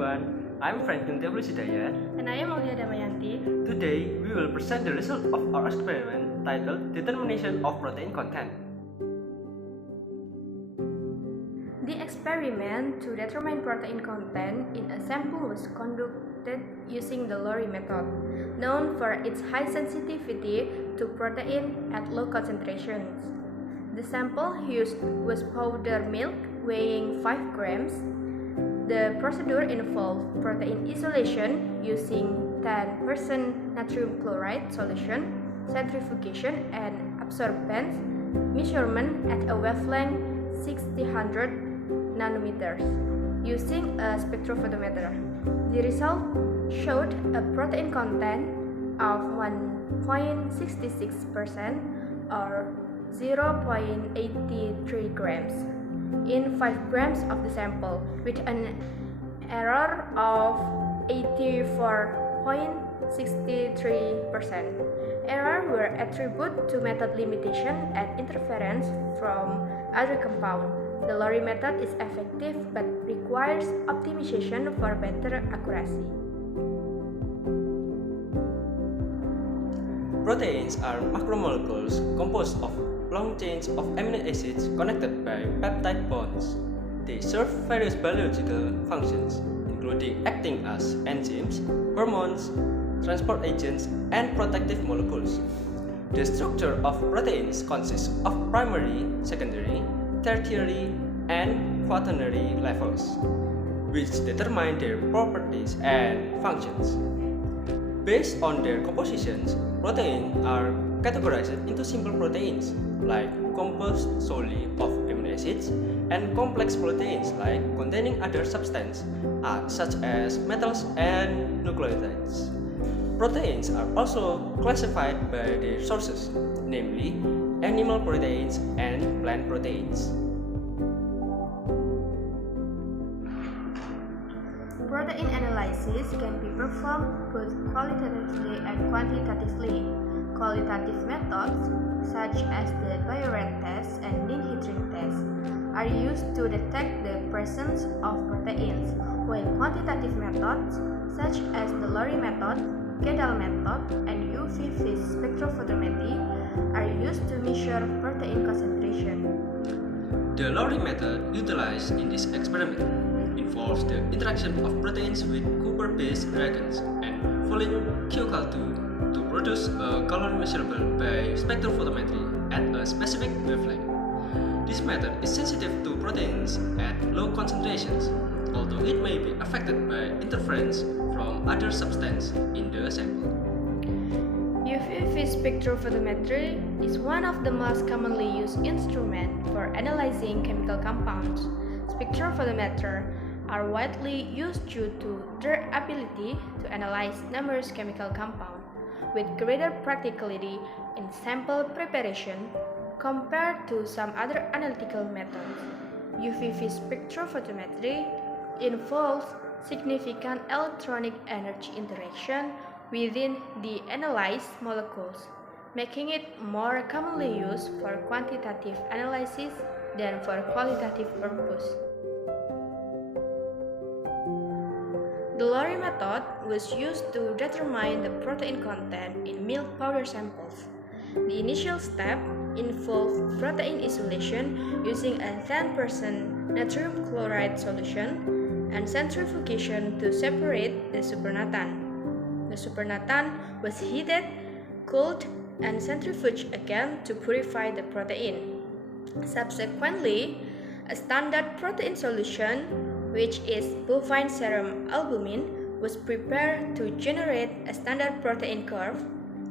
everyone, I'm Franklin Hidayat. And I am Aulia Damayanti. Today, we will present the result of our experiment titled Determination of Protein Content. The experiment to determine protein content in a sample was conducted using the Lowry method, known for its high sensitivity to protein at low concentrations. The sample used was powder milk weighing 5 grams. The procedure involved protein isolation using 10% natrium chloride solution, centrifugation, and absorbance measurement at a wavelength 600 nanometers using a spectrophotometer. The result showed a protein content of 1.66% or 0.83 grams in 5 grams of the sample, with an error of 84.63%. Errors were attributed to method limitation and interference from other compounds. The Lowry method is effective but requires optimization for better accuracy. Proteins are macromolecules composed of long chains of amino acids connected by peptide bonds. They serve various biological functions, including acting as enzymes, hormones, transport agents, and protective molecules. The structure of proteins consists of primary, secondary, tertiary, and quaternary levels, which determine their properties and functions. Based on their compositions, proteins are categorized into simple proteins, like composed solely of amino acids, and complex proteins, like containing other substances, such as metals and nucleotides. Proteins are also classified by their sources, namely animal proteins and plant proteins. Protein analysis can be performed both qualitatively and quantitatively. Qualitative methods, such as the Bio-Red test and Lin-Hedring test, are used to detect the presence of proteins, while quantitative methods, such as the Lowry method, Gedal method, and UV-vis spectrophotometry, are used to measure protein concentration. The Lowry method utilized in this experiment involves the interaction of proteins with copper-based reagents and volume Q-Cal2 to produce a color measurable by spectrophotometry at a specific wavelength. This method is sensitive to proteins at low concentrations, although it may be affected by interference from other substances in the sample. UV-vis spectrophotometry is one of the most commonly used instruments for analyzing chemical compounds. Spectrophotometers are widely used due to their ability to analyze numerous chemical compounds with greater practicality in sample preparation compared to some other analytical methods. UV-vis spectrophotometry involves significant electronic energy interaction within the analyzed molecules, making it more commonly used for quantitative analysis than for qualitative purpose. The Lowry method was used to determine the protein content in milk powder samples. The initial step involved protein isolation using a 10% natrium chloride solution and centrifugation to separate the supernatant. The supernatant was heated, cooled, and centrifuged again to purify the protein. Subsequently, a standard protein solution, which is bovine serum albumin, was prepared to generate a standard protein curve,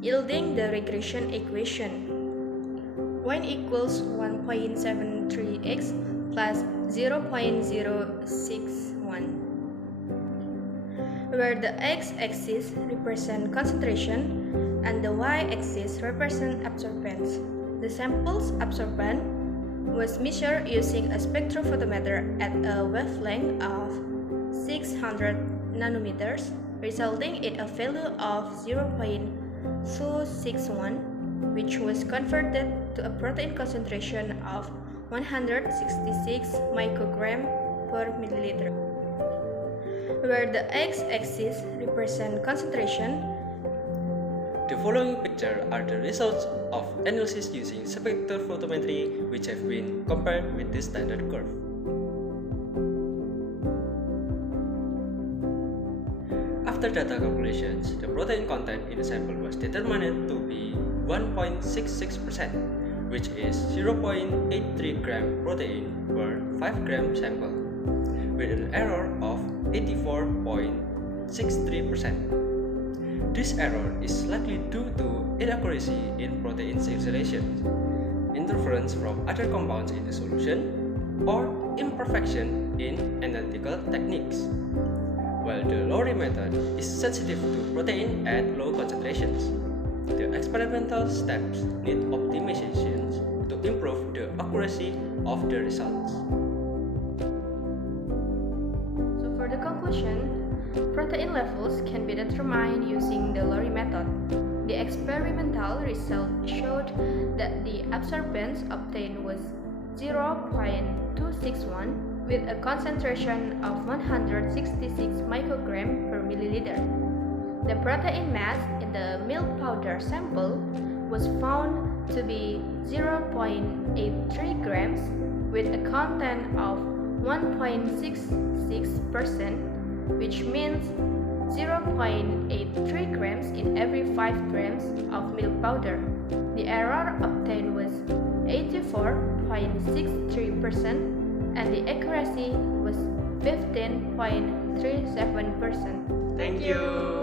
yielding the regression equation y equals 1.73x plus 0.061, where the x-axis represents concentration and the y-axis represents absorbance. The sample's absorbance was measured using a spectrophotometer at a wavelength of 600 nanometers, resulting in a value of 0.261, which was converted to a protein concentration of 166 microgram per milliliter. where the x-axis represents concentration. The following picture are the results of analysis using spectrophotometry which have been compared with the standard curve. After data calculations, the protein content in the sample was determined to be 1.66%, which is 0.83 gram protein per 5 gram sample, with an error of 84.63%. This error is likely due to inaccuracy in protein isolation, interference from other compounds in the solution, or imperfection in analytical techniques. While the Lowry method is sensitive to protein at low concentrations, the experimental steps need optimizations to improve the accuracy of the results. So for the conclusion, protein levels can be determined using the Lowry method. The experimental result showed that the absorbance obtained was 0.261 with a concentration of 166 microgram per milliliter. The protein mass in the milk powder sample was found to be 0.83 grams with a content of 1.66%, which means 0.83 grams in every 5 grams of milk powder. The error obtained was 84.63% and the accuracy was 15.37%. Thank you.